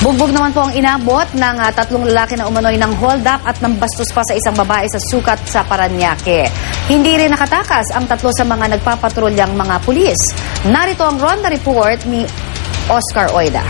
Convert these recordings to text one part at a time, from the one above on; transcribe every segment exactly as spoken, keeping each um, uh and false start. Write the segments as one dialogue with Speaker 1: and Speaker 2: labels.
Speaker 1: Bugbog naman po ang inabot ng uh, tatlong lalaki na umano'y ng hold up at ng bastos pa sa isang babae sa sukat sa Parañaque. Hindi rin nakatakas ang tatlo sa mga nagpapatrulyang mga pulis. Narito ang Ronda Report ni Oscar Oida.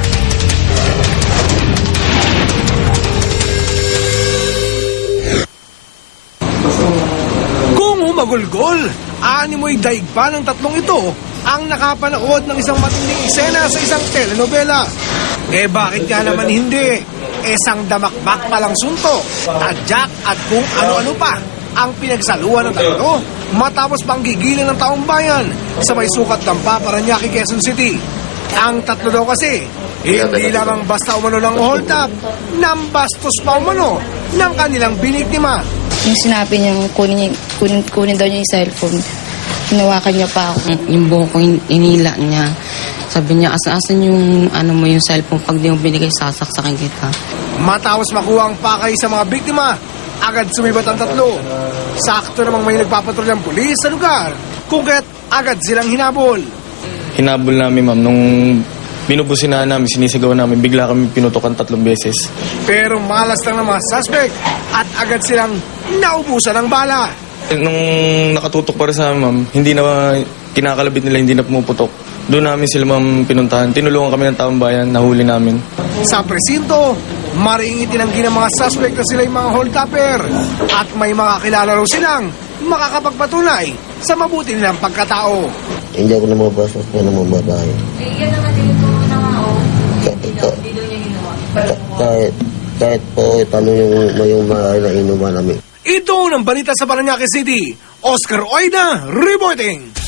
Speaker 2: Kung humagulgol, animoy daig pa ng tatlong ito ang nakapanood ng isang matinding eksena sa isang telenovela. Eh bakit nga naman hindi? Isang damakmak palang suntok, tadyak at kung ano-ano pa ang pinagsaluhan ng tatlo matapos pang gigilan ng taong bayan sa may sukat ng Parañaque, Quezon City. Ang tatlo daw kasi, hindi lamang basta umano ng hold up, nang bastos pa umano ng kanilang biniktima.
Speaker 3: Yung sinabi niya, kunin, niya, kunin, kunin daw niya yung cellphone. Hinawakan niya pa ako.
Speaker 4: Yung buhok ko in- inila niya. Sabi niya, asa-asan yung, ano mo, yung cellphone. Pag di mo binigay, sasaksakin kita.
Speaker 2: Matapos makuha ang pakay sa mga biktima, agad sumibat ang tatlo. Sakto namang may nagpapatrulyang pulis sa lugar, kung kaya't agad silang hinabol.
Speaker 5: Hinabol namin, ma'am, nung binubusinan namin, sinisigaw namin, bigla kami pinutokan tatlong beses.
Speaker 2: Pero malas lang ng mga suspect at agad silang naubusan ng bala.
Speaker 5: Nung nakatutok para sa amin, ma'am, hindi na kinakalabit nila, hindi na pumuputok. Doon namin sila, ma'am, pinuntahan. Tinulungan kami ng taong bayan, nahuli namin.
Speaker 2: Sa presinto, maring itinanggi ng mga suspect na sila yung mga hold-upper at may mga kilala raw silang makakapagpatunay sa mabuti nilang pagkatao.
Speaker 6: Hindi ako namabastos ko ng mga babae.
Speaker 7: Eh, yan naman din po na nga, oh. Hindi
Speaker 6: Ka-
Speaker 7: daw,
Speaker 6: ka-
Speaker 7: hindi daw niya ginawa.
Speaker 6: Ka- kahit, kahit po tanong yung, yung mga na inuman namin.
Speaker 2: Ito ang balita sa Parañaque City. Oscar Oida reporting.